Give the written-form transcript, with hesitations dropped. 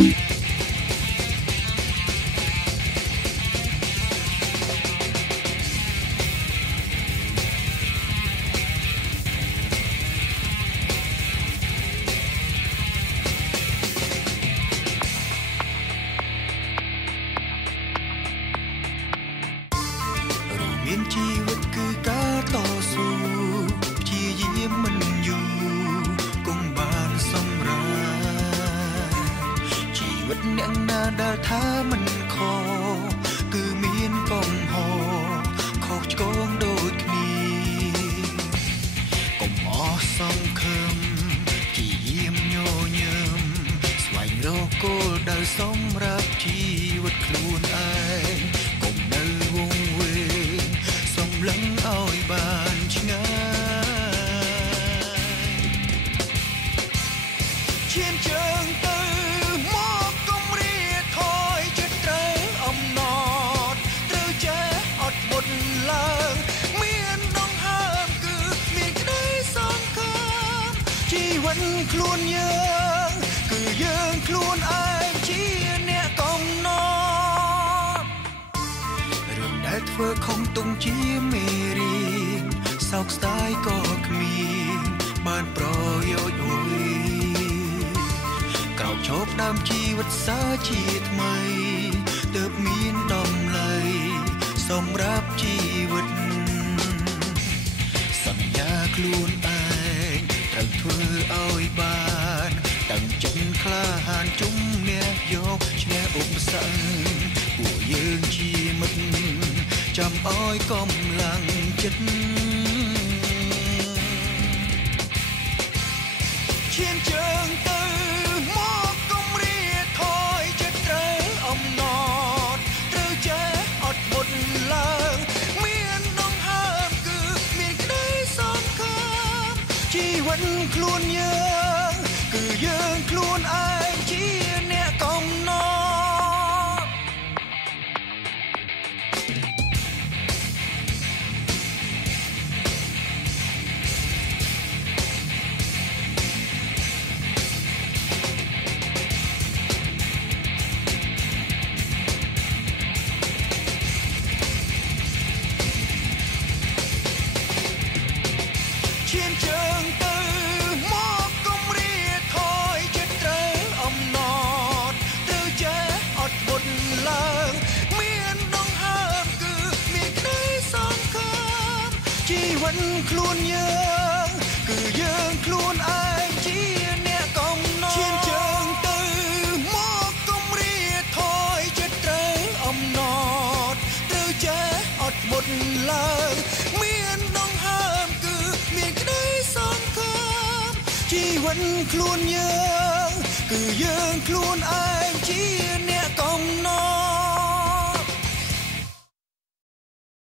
មានជីវិតគឺការតស៊ូព្យាយាមមិនយូរគង់បានសម្រាប់ជីវិតអ្នកណាដែលថាមិនខុសគឺមានកំហុសខុសឆ្គងដូចគ្នាកុំអស់សង្ឃឹមព្យាយាមញញឹមស្វែងរកគោលដៅសម្រាប់ជីវិតខ្លួនឯងកុំនៅវង្វេងសម្លឹងឲ្យបានឆ្ងាយឈានជើងទៅមកកុំរៀថយចិត្តត្រូវអំណត់ត្រូវចេះអត់មុតឡើងមានដងហើមគឺមានក្តីសង្ឃឹមជីវិតខ្លួនយើងគឺយើងខ្លួនឯងជាអ្នកកំណត់រឿងដែលធ្វើខំទុំជាមេរៀនសោកស្ដាយក៏គ្មានបានប្រយោជន៍អ្វីក្រោកឈប់ដើមជីវិតសាជាថ្មីទើបមានតម្លៃសម្រាប់ជីវិតសន្យាខ្លួនឯងត្រូវធ្វើឲ្យបានតាំងចិត្តក្លាហានជំនះយកឈ្នះឧបសគ្គពួកយើងជាមិត្តចាំឲ្យកម្លាំងចិត្តឈានជើងទៅមកកុំរៀថយចិត្តត្រូវអំណត់ត្រូវចេះអត់មុតឡើងមានដងហើមគឺមានក្តីសង្ឃឹមជីវិតខ្លួនយើងគឺយើងខ្លួនឯងជាអ្នកកំណត់ឈានជើងទៅមកកុំរៀថយចិត្តត្រូវអំណត់ត្រូវចេះអត់មុតឡើងមានដងហើមគឺមានក្តីសង្ឃឹមជីវិតខ្លួនយើងគឺយើងខ្លួនឯងជាអ្នកកំណត់ឈានជើងទៅមកកុំរៀថយចិត្តត្រូវអំណត់ត្រូវចេះអត់មុតឡើងមានដងហើមគឺមានក្តីសង្ឃឹមជីវិតខ្លួនយើងគឺយើងខ្លួនឯងជា